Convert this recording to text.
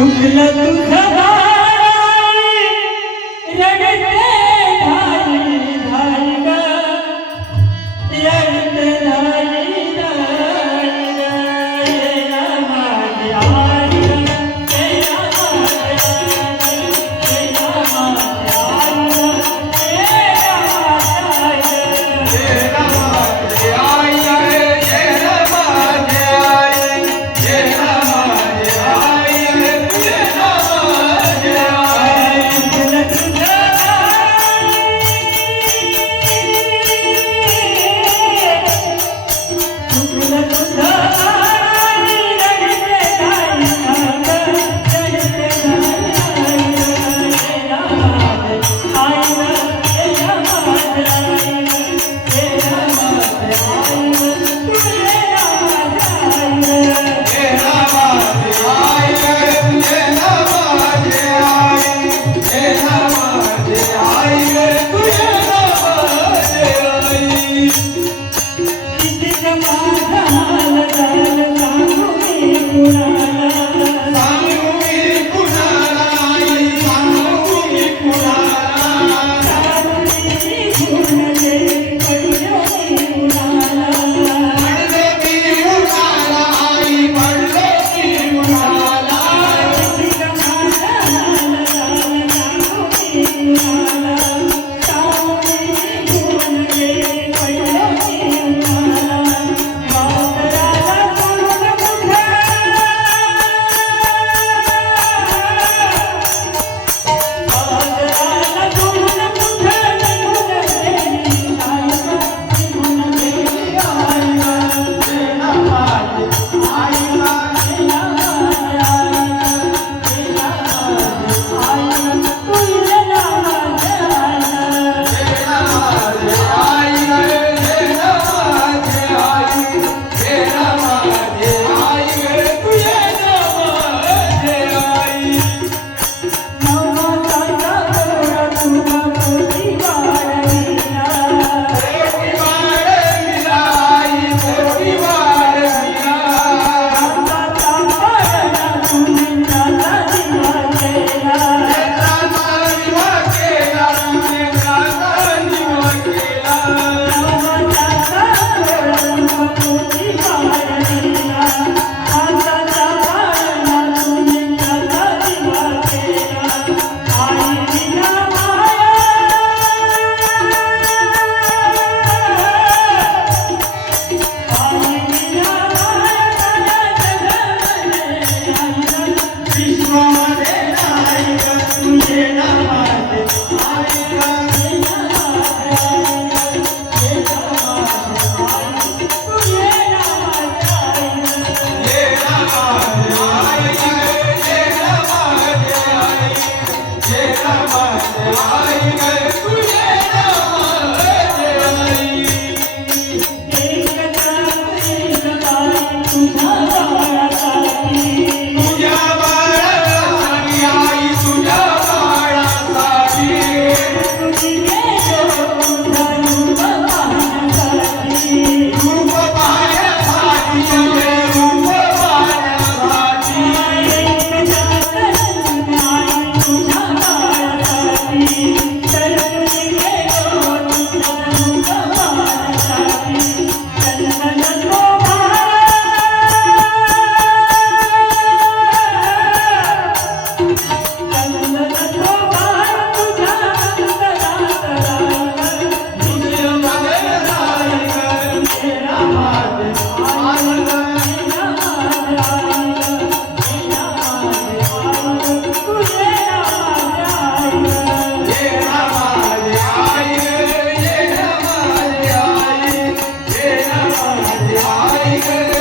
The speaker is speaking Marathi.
चुकलं तुझं रडते धाई धाई ग रडते धाई धाई ग येला माझी आई ग येला माझी आई ग येला माझी आई ग येला माझी आई ग येला माझी आई ग येला माझी आई येला माझी आई ग येला माझी आई चुकलं तुझं चुकलं तुझं रडते धाई रडते धाई येला माझी आई ग येला माझी आई ग येला माझी आई ग तू येला माझी आई ग येला माझी आई ग येला माझी आई येला माझी आई ग तू येला माझी आई किती माझा हाल झालं सांगू मी कुणाला सांगू मी कुणाला आई सांगू मी कुणाला सावली घेऊन गेली पडलो मी कुणाला पडलो मी कुणाला आई पडलो मी कुणाला किती माझा हाल झालं सांगू मी कुणाला सावली घेऊन गेली पडलो मी कुणाला वावराला सोडून कुठं वावराला सोडून कुठं निघून गेली आई ग निघून गेली आई ग येला माझी आई ग येला माझी आई ग तू येला माझी आई ग येला माझी आई ग येला माझी आई येला माझी आई ग तू येला माझी आई नवसाचा दोरा तुला कोटी वाढविला कोटी वाढविला आई कोटी वाढविला नवसाचा पाळणा तुम्ही त्याचा दिवा केला नेत्राचा दिवा केला नेत्राचा दिवा केला नवसाचा दोरा तुला कोटी वाढविला नवसाचा पाळणा तुम्ही त्याचा दिवा केला आई विना माया आई विना विश्वामध्ये नाही ग तुझे नावाचे आई ग तुझे नावाचे आई येला माझी आई ग येला माझी आई येला माझी आई ग तू येला माझी आई तुझ्या बाळासाठी आई तुझ्या बाळासाठी रूप पाहण्यासाठी रूप पाहण्यासाठी येला माझी आई ग येला माझी आई येला माझी आई ग